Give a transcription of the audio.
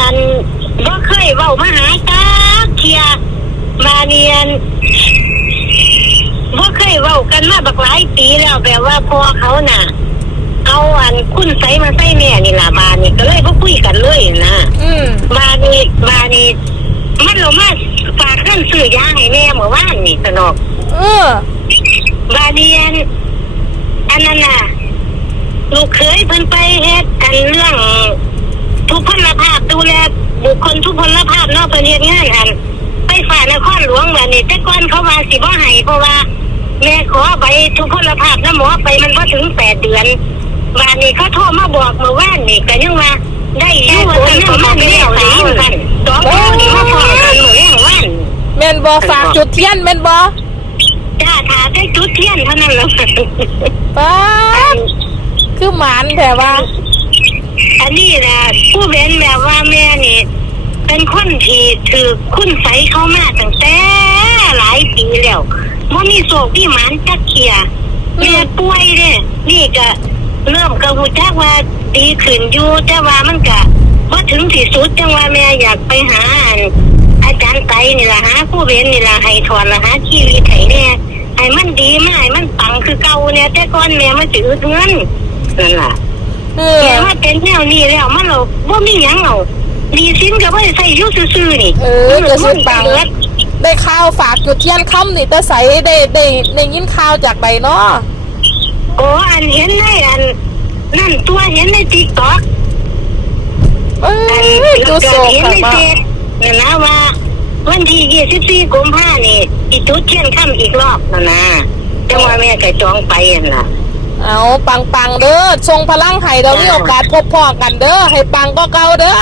อันบ่เคยเว้ามาหาตาเทียมาเรียนบ่เคยเว้ากันมาบักหลายปีแล้วแบบว่าพ่อเขาน่ะ เอาอันคุณใสมาใส่แม่นี่ล่ะมานี่ก็เลยบ่คุยกันเลยนะอืมมานี่มานี่มันลงมาฝากเงินซื้อยาให้แม่เมื่อวานนี่สนอกเออบาเดียนอันนั้นน่ะลูกเคยเพิ่นไปเฮ็ดกันเรื่อง ทุกพลภาพดูแล บุคคลทุกพลภาพเนอกประเทศงานอันไปฝ่ายนครหลวงวันนี้แต่ก่อนเขาว่าสิบ่ให้เพราะว่าแม่ขอใบทุกพลภาพน้ำหมอไปมันก็ถึงแปดเดือนวันนี้เขาโทรมาบอกเมื่อวานนี่ก็ยังว่าได้อยู่ว่าท่านประมาณนี้สามพันสองคนนี่มาพอกันเมื่อเมื่อวานแม่นบ่ฝากจุดเทียนแม่นบ่จ้าทาได้จุดเทียนเท่านั้นแหล้วป้าดคือหมานแต่ว่า อันนี้นะผู้เว้นแบบว่าแม่นี่เป็นคนที่ถือคุณใสเข้ามาตั้งแต่หลายปีแล้วว่ามีโศกที่หมันจักเขียแม่ป่วยเด้นี่ก็เริ่มกระหูจักว่าดีขึ้นอยู่แต่ว่ามันก็ว่าถึงที่สุดจังว่าแม่อยากไปหาอันอาจารย์ไตนี่ล่ะหาผู้เว้นนี่ล่ะให้ถอนละหาชีวิตให้แน่ให้มันดีมาให้มันปังคือเก่าเนี่ยแต่ก่อนแม่มันถือเงินนั่นล่ะ เออ แต่ว่าเป็นแนวนี้แล้วมันเราบ่มีหยังเอาดีสินก็บ่ได้ใส่อยู่ซื่อๆนี่เออจะสิปัง เบิดได้ข่าวฝากจุดเทียนค่ำนี่แต่ใสได้ได้ได้ยินข่าวจากใดเนาะโอ้อันเห็นในอันนั่นตัวเห็นใน TikTok เอ้อันยดูโศกเห็นค่ะในมาเฟซนั่นนะว่า วันที่24กุมภานี่อีจุดเทียนค่ำอีกรอบนั่นนะจังว่าแม่ก็จองไปนั่นล่ะ เอาปังปังเด้อทรงพลังให้เรามีโอกาสพบพ่อกันเด้อให้ปังก็เก่าเด้อ